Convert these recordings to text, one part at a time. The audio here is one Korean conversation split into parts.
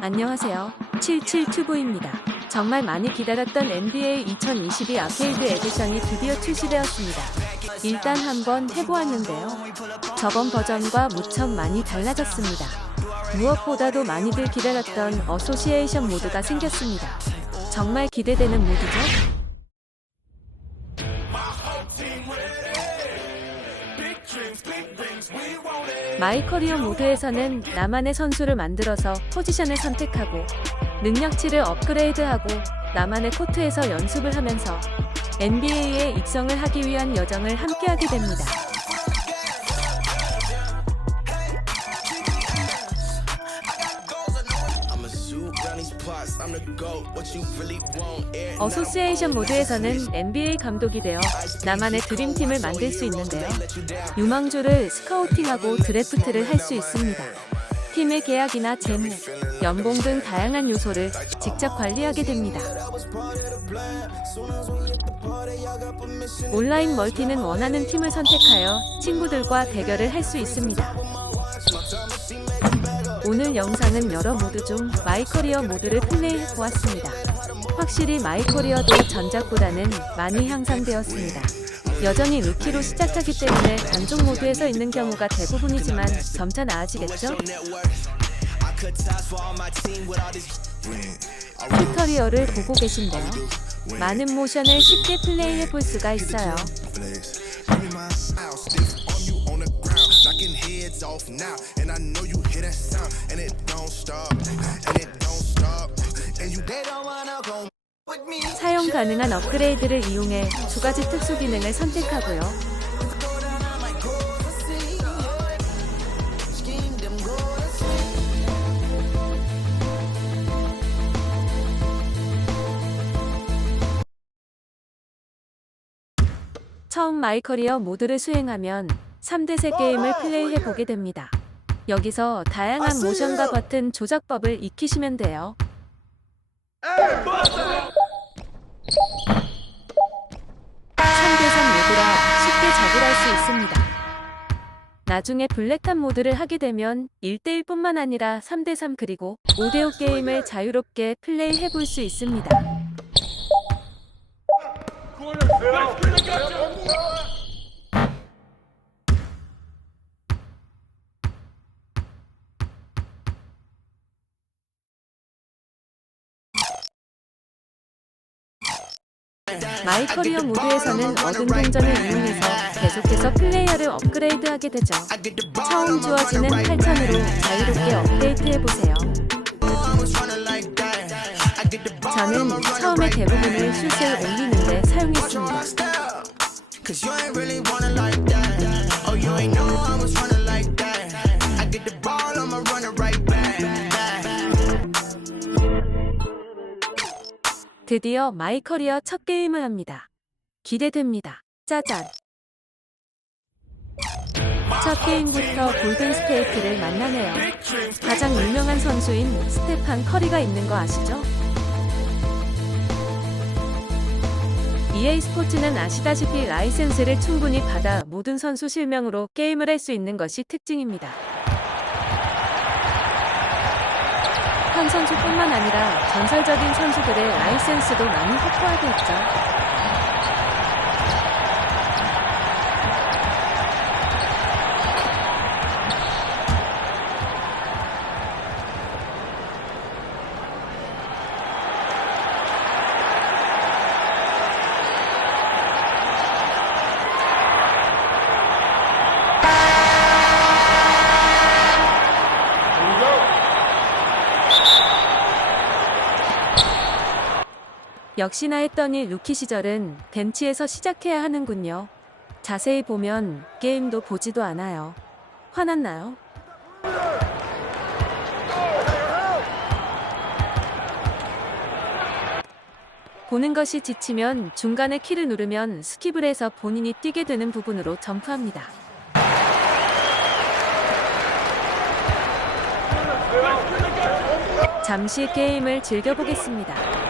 안녕하세요. 77튜브입니다. 정말 많이 기다렸던 NBA 2022 아케이드 에디션이 드디어 출시되었습니다. 일단 한번 해보았는데요. 저번 버전과 무척 많이 달라졌습니다. 무엇보다도 많이들 기다렸던 어소시에이션 모드가 생겼습니다. 정말 기대되는 모드죠? 마이 커리어 모드에서는 나만의 선수를 만들어서 포지션을 선택하고 능력치를 업그레이드하고 나만의 코트에서 연습을 하면서 NBA에 입성을 하기 위한 여정을 함께하게 됩니다. 어소시에이션 모드에서는 NBA 감독이 되어 나만의 드림팀을 만들 수 있는데요. 유망주를 스카우팅하고 드래프트를 할 수 있습니다. 팀의 계약이나 재무, 연봉 등 다양한 요소를 직접 관리하게 됩니다. 온라인 멀티는 원하는 팀을 선택하여 친구들과 대결을 할 수 있습니다. 오늘 영상은 여러 모드 중 마이커리어 모드를 플레이해 보았습니다. 확실히 마이커리어도 전작보다는 많이 향상되었습니다. 여전히 루키로 시작하기 때문에 단종 모드에서 있는 경우가 대부분이지만 점차 나아지겠죠? 튜터리얼을 보고 계신데요. 많은 모션을 쉽게 플레이해 볼 수가 있어요. Heads off now. And I know you hear that sound. And it don't stop. And it don't stop. And you they don't wanna go with me. 사용 가능한 업그레이드를 이용해 두 가지 특수 기능을 선택하고요. 처음 마이커리어 모드를 수행하면 3대3 게임을 플레이해 보게 됩니다. 여기서 다양한 모션과 버튼 조작법을 익히시면 돼요. 3대3 모드라 쉽게 적응할 수 있습니다. 나중에 블랙탑 모드를 하게 되면 1대1뿐만 아니라 3대3 그리고 5대5 게임을 자유롭게 플레이 해 볼 수 있습니다. 마이커리어 모드에서는 얻은 동전을 이용해서 계속해서 플레이어를 업그레이드하게 되죠. 처음 주어지는 8천으로 자유롭게 업데이트해보세요. 저는 처음에 대부분을 슛을 올리는데 사용했습니다. 드디어 마이 커리어 첫 게임을 합니다. 기대됩니다. 짜잔! 첫 게임부터 골든 스테이트를 만나네요. 가장 유명한 선수인 스테판 커리가 있는 거 아시죠? EA 스포츠는 아시다시피 라이센스를 충분히 받아 모든 선수 실명으로 게임을 할 수 있는 것이 특징입니다. 선수뿐만 아니라 전설적인 선수들의 라이센스도 많이 확보하고 있죠. 역시나 했더니 루키 시절은 벤치에서 시작해야 하는군요. 자세히 보면 게임도 보지도 않아요. 화났나요? 보는 것이 지치면 중간에 키를 누르면 스킵을 해서 본인이 뛰게 되는 부분으로 점프합니다. 잠시 게임을 즐겨보겠습니다.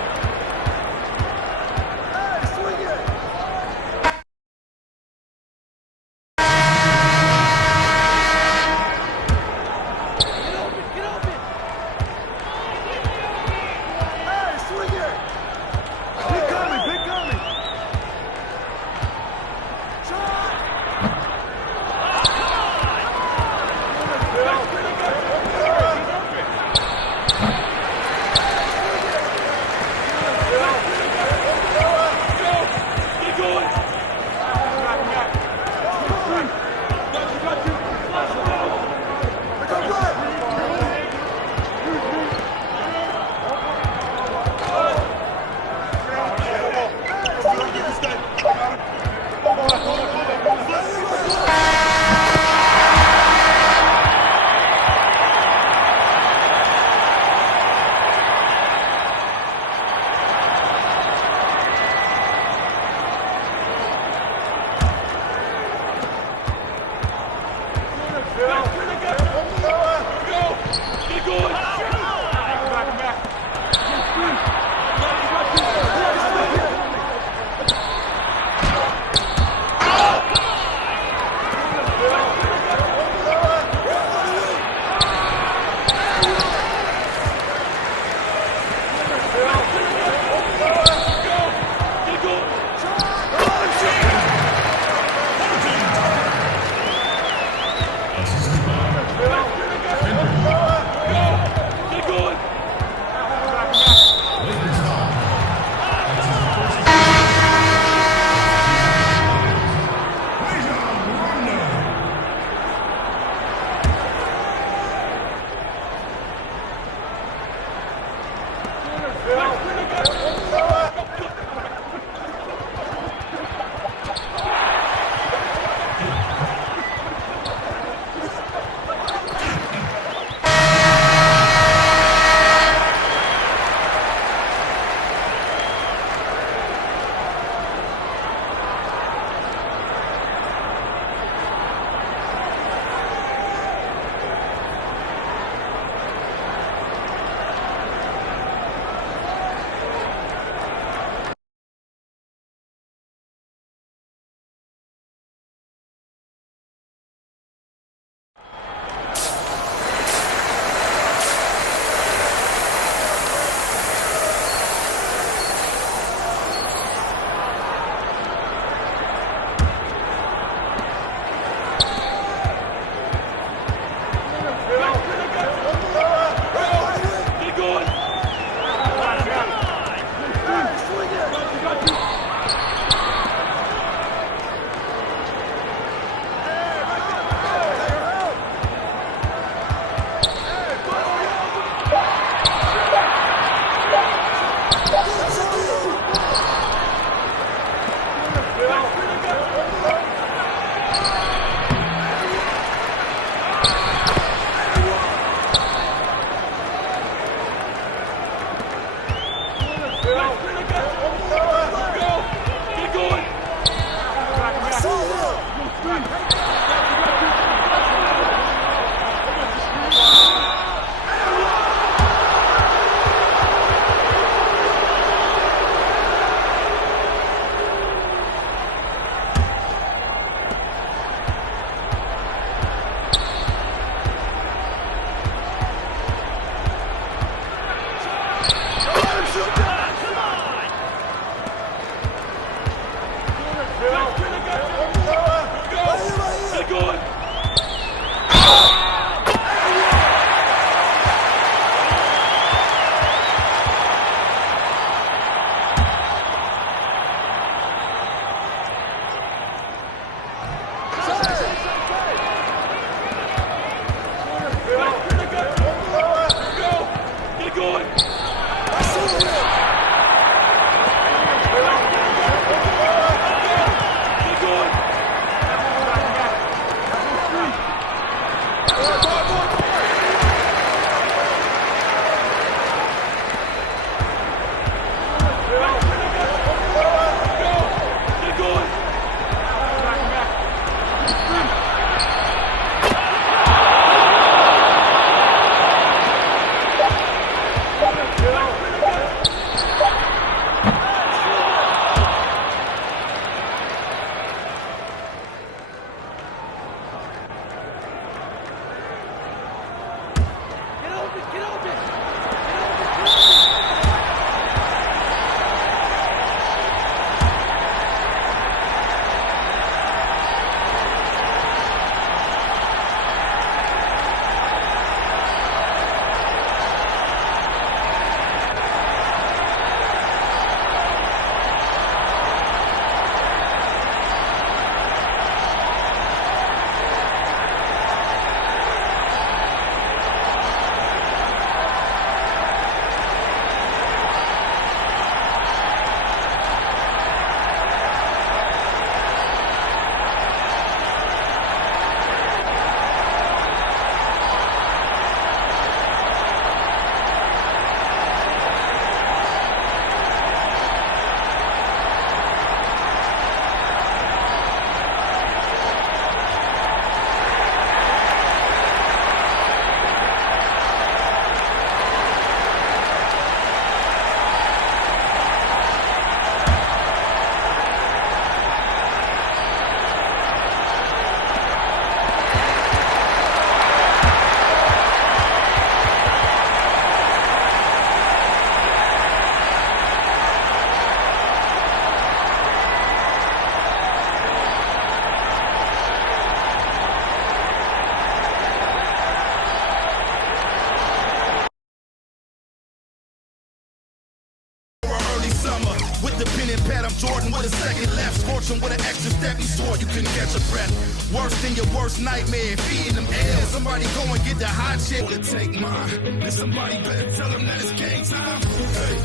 Worse than your worst nightmare. Feeding them L's. Somebody go and get the hot chick. To take mine. And somebody better tell them that it's game time. Hey,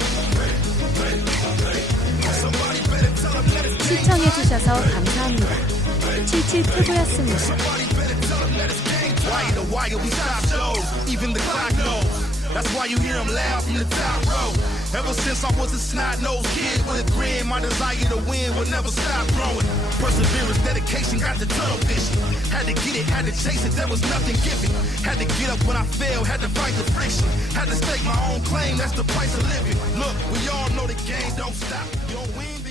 hey, hey, hey. Somebody better tell them that it's 시청해주셔서 감사합니다. 77투구였습니다. Somebody better tell them that it's game time. Wire to wire, we stop shows. Even the clock knows. That's why you hear them loud from the top row. Ever since I was a snot-nosed kid with a grin, my desire to win would never stop growing. Perseverance, dedication, got the tunnel vision. Had to get it, had to chase it, there was nothing given. Had to get up when I failed, had to fight the friction. Had to stake my own claim, that's the price of living. Look, we all know the game don't stop. You don't win,